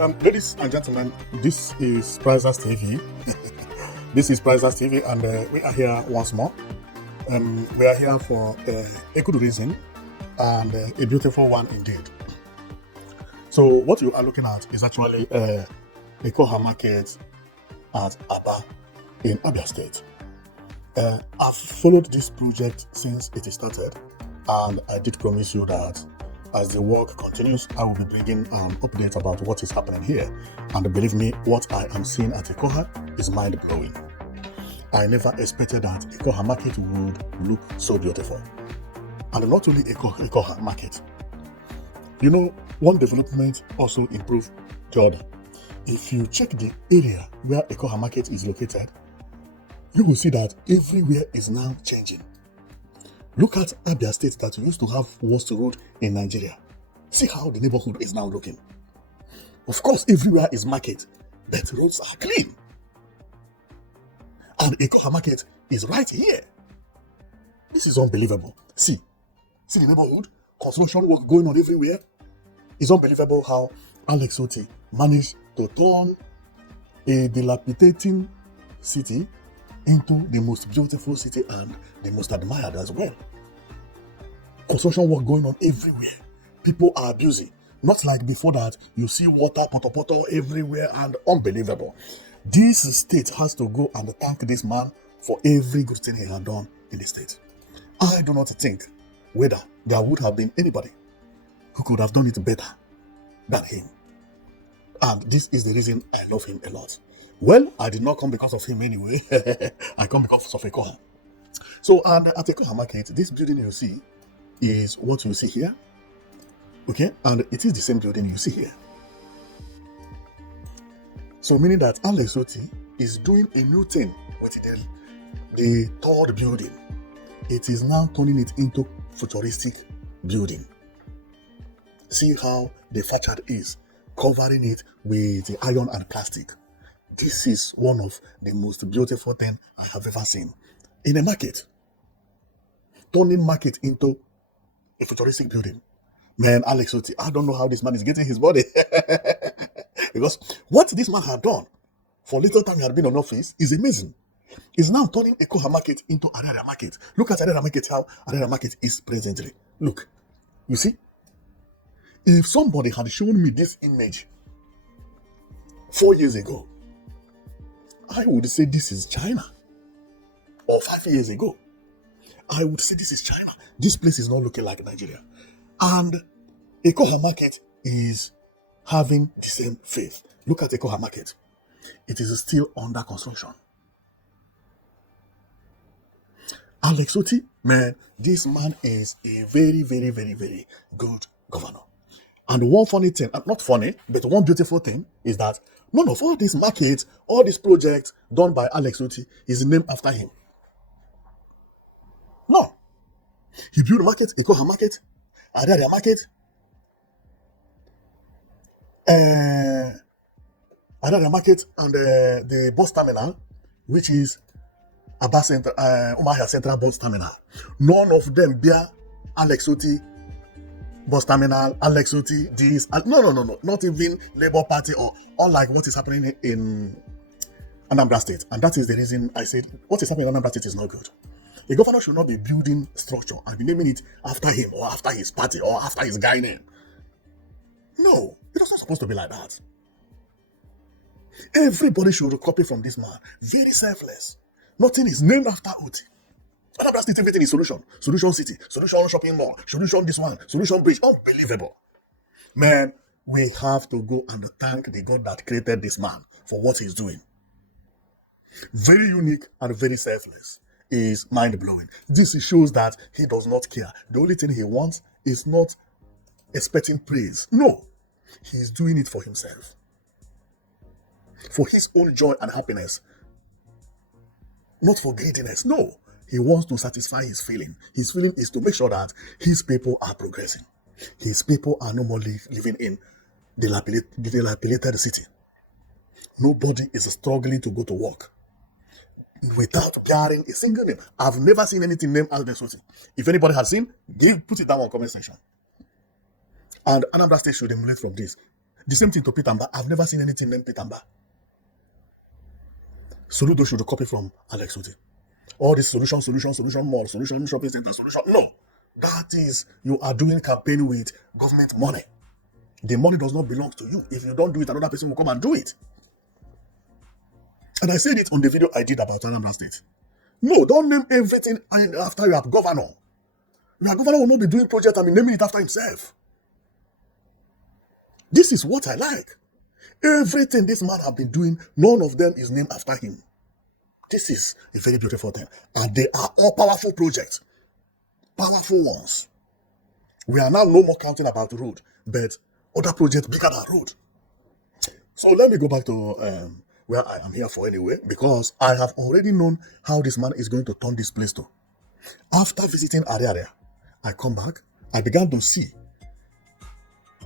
Ladies and gentlemen, this is Prizers TV. This is Prizers TV, and we are here once more. We are here for a good reason and a beautiful one indeed. So, what you are looking at is actually Ekeoha Market at Aba in Abia State. I've followed this project since it started, and I did promise you that as the work continues, I will be bringing an update about what is happening here. And believe me, what I am seeing at Ekeoha is mind-blowing. I never expected that Ekeoha Market would look so beautiful. And not only Ekeoha Market. You know, one development also improved the other. If you check the area where Ekeoha Market is located, you will see that everywhere is now changing. Look at Abia State that used to have worst road in Nigeria. See how the neighborhood is now looking. Of course, everywhere is market, but roads are clean. And Ekeoha Market is right here. This is unbelievable. See the neighborhood, construction work going on everywhere. It's unbelievable how Alex Otti managed to turn a dilapidating city into the most beautiful city and the most admired as well. Construction work going on everywhere. People are busy. Not like before that, you see water, poto everywhere, and unbelievable. This state has to go and thank this man for every good thing he had done in the state. I do not think whether there would have been anybody who could have done it better than him. And this is the reason I love him a lot. Well, I did not come because of him anyway. I come because of Ekeoha. So, and at Ekeoha Market, this building you see is what you see here. Okay, and it is the same building you see here. So, meaning that Alex Otti is doing a new thing with the third building. It is now turning it into futuristic building. See how the facade is, covering it with the iron and plastic. This is one of the most beautiful things I have ever seen in a market. Turning market into a futuristic building. Man, Alex Otti, I don't know how this man is getting his body. Because what this man had done for little time he had been on office is amazing. He's now turning Ekeoha Market into Abia Market. Look at Abia Market, how Abia Market is presently. Look, you see? If somebody had shown me this image 4 years ago, I would say this is China. Or 5 years ago, I would say this is China. This place is not looking like Nigeria. And Ekeoha Market is having the same faith. Look at Ekeoha Market. It is still under construction. Alex Otti, man, this man is a very, very, very, very good governor. And one funny thing, not funny, but one beautiful thing is that none of all these markets, all these projects done by Alex Otti is named after him. No. He built a market, Ekeoha Market, Abia Market, Abia Market, and the bus terminal, which is Aba Umuahia Central Bus Terminal. None of them bear Alex Otti bus terminal, Alex Otti, this. No. Not even Labour Party or unlike what is happening in Anambra State. And that is the reason I said what is happening in Anambra State is not good. The governor should not be building structure and be naming it after him or after his party or after his guy name. No, it was not supposed to be like that. Everybody should copy from this man. Very selfless. Nothing is named after Otti. Anambra State, everything is solution. Solution city, solution shopping mall, solution this one, solution bridge. Unbelievable. Man, we have to go and thank the God that created this man for what he's doing. Very unique and very selfless. Is mind-blowing. This shows that he does not care. The only thing he wants is not expecting praise. No. He's doing it for himself. For his own joy and happiness. Not for greediness. No. He wants to satisfy his feeling. His feeling is to make sure that his people are progressing. His people are no more living in the dilapidated city. Nobody is struggling to go to work without bearing a single name. I've never seen anything named Alex Otti. If anybody has seen, put it down on comment section. And Anambra State should emulate from this. The same thing to Pitamba. I've never seen anything named Pitamba. Soludo should copy from Alex Otti. All this solution mall, solution shopping center, solution. No. That is, you are doing campaign with government money. The money does not belong to you. If you don't do it, another person will come and do it. And I said it on the video I did about Anambra State. No, don't name everything after you are governor. Your governor will not be doing project and be naming it after himself. This is what I like. Everything this man have been doing, none of them is named after him. This is a very beautiful thing. And they are all powerful projects. Powerful ones. We are now no more counting about the road, but other projects bigger than road. So let me go back to where I am here for anyway, because I have already known how this man is going to turn this place to. After visiting Abia, I come back, I began to see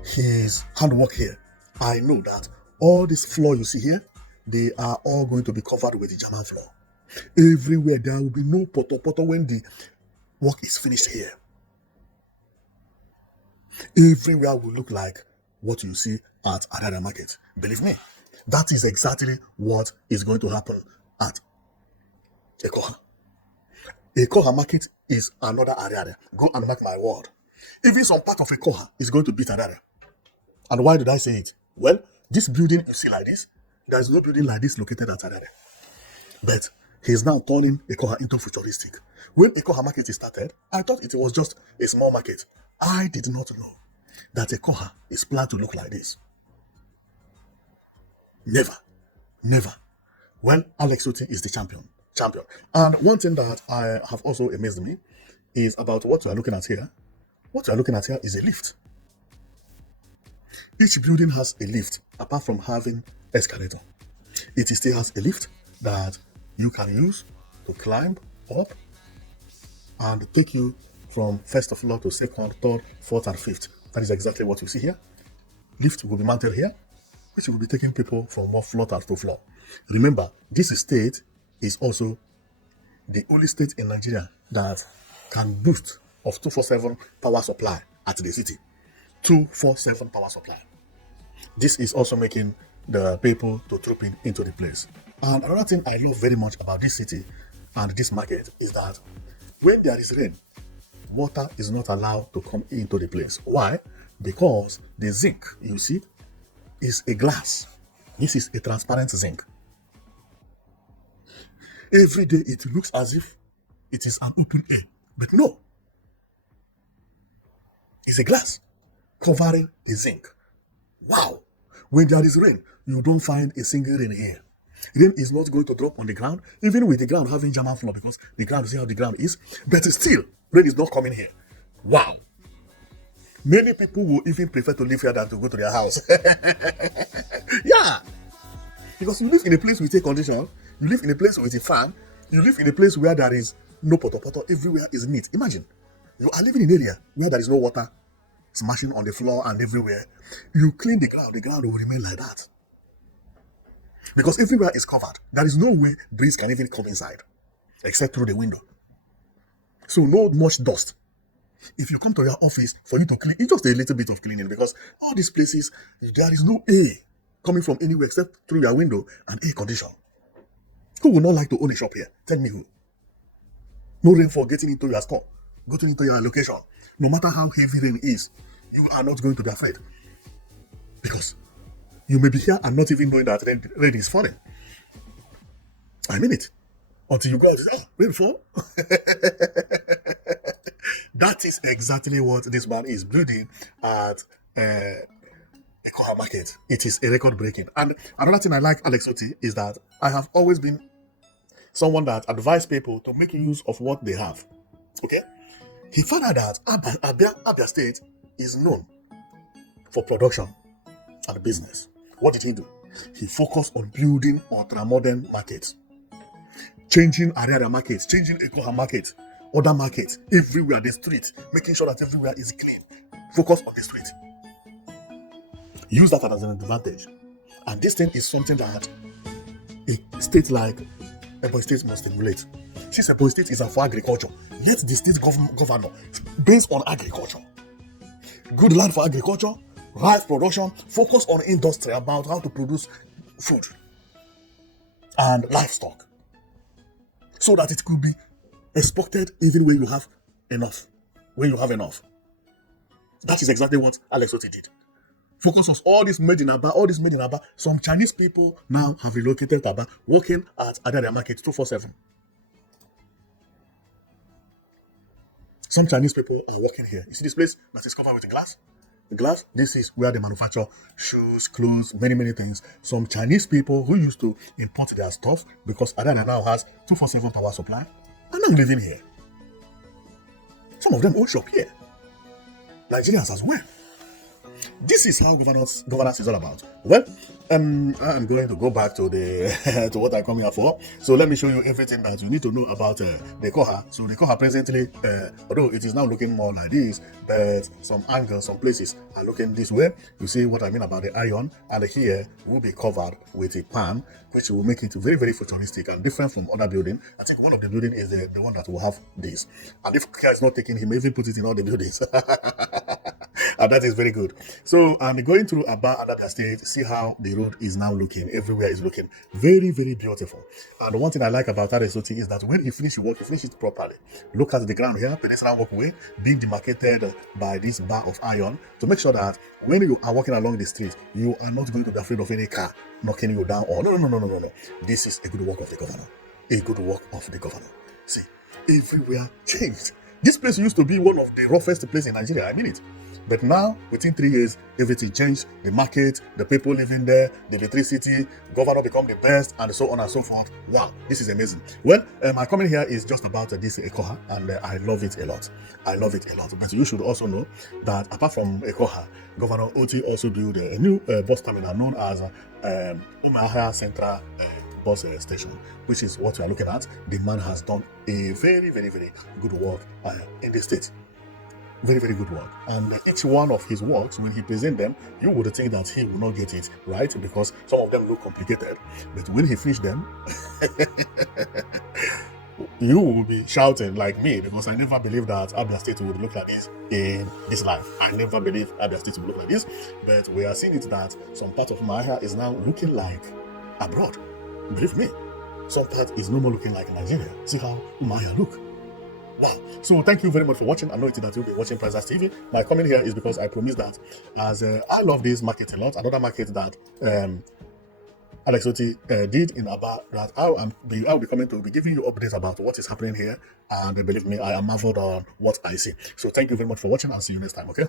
his handwork here. I know that all this floor you see here, they are all going to be covered with the German floor. Everywhere there will be no poto when the work is finished here. Everywhere will look like what you see at Abia Market. Believe me, that is exactly what is going to happen at Ekeoha. Ekeoha Market is another area. Go and mark my word. Even some part of Ekeoha is going to beat Abia. And why did I say it? Well, this building you see like this, there is no building like this located at Abia. But he is now turning Ekeoha into futuristic. When Ekeoha Market started, I thought it was just a small market. I did not know that Ekeoha is planned to look like this. Never. Well, Alex Otti is the champion. And one thing that I have also amazed me is about what we are looking at here. What we are looking at here is a lift. Each building has a lift, apart from having escalator. It still has a lift that you can use to climb up and take you from first floor to second, third, fourth, and fifth. That is exactly what you see here. Lift will be mounted here, which will be taking people from one floor to floor. Remember, this state is also the only state in Nigeria that can boast of 24/7 power supply at the city. 24/7 power supply. This is also making the people to troop into the place. And another thing I love very much about this city and this market is that when there is rain, water is not allowed to come into the place. Why? Because the zinc, you see, is a glass. This is a transparent zinc. Every day it looks as if it is an open air, but no. It's a glass covering a zinc. Wow! When there is rain, you don't find a single rain here. Rain is not going to drop on the ground, even with the ground having German floor, because the ground, see how the ground is, but still, rain is not coming here. Wow! Many people will even prefer to live here than to go to their house. Yeah! Because you live in a place with a condition, you live in a place with a fan, you live in a place where there is no poto, everywhere is neat. Imagine, you are living in an area where there is no water smashing on the floor and everywhere. You clean the ground will remain like that. Because everywhere is covered. There is no way breeze can even come inside, except through the window. So no much dust. If you come to your office for you to clean, it's just a little bit of cleaning, because all these places, there is no air coming from anywhere except through your window and air condition. Who would not like to own a shop here? Tell me who. No rainfall getting into your store, getting into your location. No matter how heavy rain is, you are not going to be afraid. Because you may be here and not even knowing that rain is falling. I mean it. Until you go out and say, oh, rainfall? That is exactly what this man is building at Ekeoha Market. It is a record breaking. And another thing I like Alex Otti is that I have always been someone that advised people to make use of what they have. Okay? He found out that Abia State is known for production and business. What did he do? He focused on building ultra-modern markets. Changing Abia markets, changing Ekeoha Market, other markets, everywhere, the street, making sure that everywhere is clean. Focus on the street. Use that as an advantage. And this thing is something that a state like Ebonyi State must stimulate. Since Ebonyi State is for agriculture, yet the state governor based on agriculture. Good land for agriculture, rice production, focus on industry about how to produce food and livestock so that it could be exported even when you have enough. When you have enough. That is exactly what Alex Otti did. Focus on all this made in Aba, all this made in Aba. Some Chinese people now have relocated to Aba, working at Abia Market 247. Some Chinese people are working here. You see this place that is covered with glass? The glass, this is where they manufacture shoes, clothes, many, many things. Some Chinese people who used to import their stuff because Adana now has 247 power supply are now living here. Some of them own shop here. Nigerians as well. This is how governance is all about. Well, I'm going to go back to the to what I come here for. So let me show you everything that you need to know about the Ekeoha. So the Ekeoha presently, although it is now looking more like this, but some angles, some places are looking this way. You see what I mean about the iron, and here will be covered with a pan, which will make it very, very futuristic and different from other buildings. I think one of the buildings is the one that will have this. And if care is not taking him, even put it in all the buildings. And that is very good. So I'm going through Aba and Abia State, see how the road is now looking. Everywhere is looking very, very beautiful. And one thing I like about Alex Otti is that when he finishes work, he finishes it properly. Look at the ground here, pedestrian walkway being demarcated by this bar of iron to make sure that when you are walking along the street, you are not going to be afraid of any car knocking you down. Or no. This is a good work of the governor. A good work of the governor. See, everywhere changed. This place used to be one of the roughest places in Nigeria. I mean it. But now, within 3 years, everything changed. The market, the people living there, the electricity, governor become the best, and so on and so forth. Wow, this is amazing. Well, my comment here is just about this Ekeoha, and I love it a lot. I love it a lot. But you should also know that apart from Ekeoha, Governor Otti also built a new bus terminal known as Umuahia Central bus station, which is what we are looking at. The man has done a very, very, very good work in the state. Very, very good work. And each one of his works, when he presents them, you would think that he will not get it right because some of them look complicated. But when he finishes them, you will be shouting like me because I never believed that Abia State would look like this in this life. I never believed Abia State would look like this. But we are seeing it that some part of Mahia is now looking like abroad. Believe me, some part is no more looking like Nigeria. See how Mahia look. Wow. So thank you very much for watching. I know that you'll be watching Prices TV. My comment here is because I promise that as I love this market a lot, another market that Alex Otti did in Aba, that I'll be coming to be giving you updates about what is happening here. And believe me, I am marveled on what I see. So thank you very much for watching and see you next time, okay?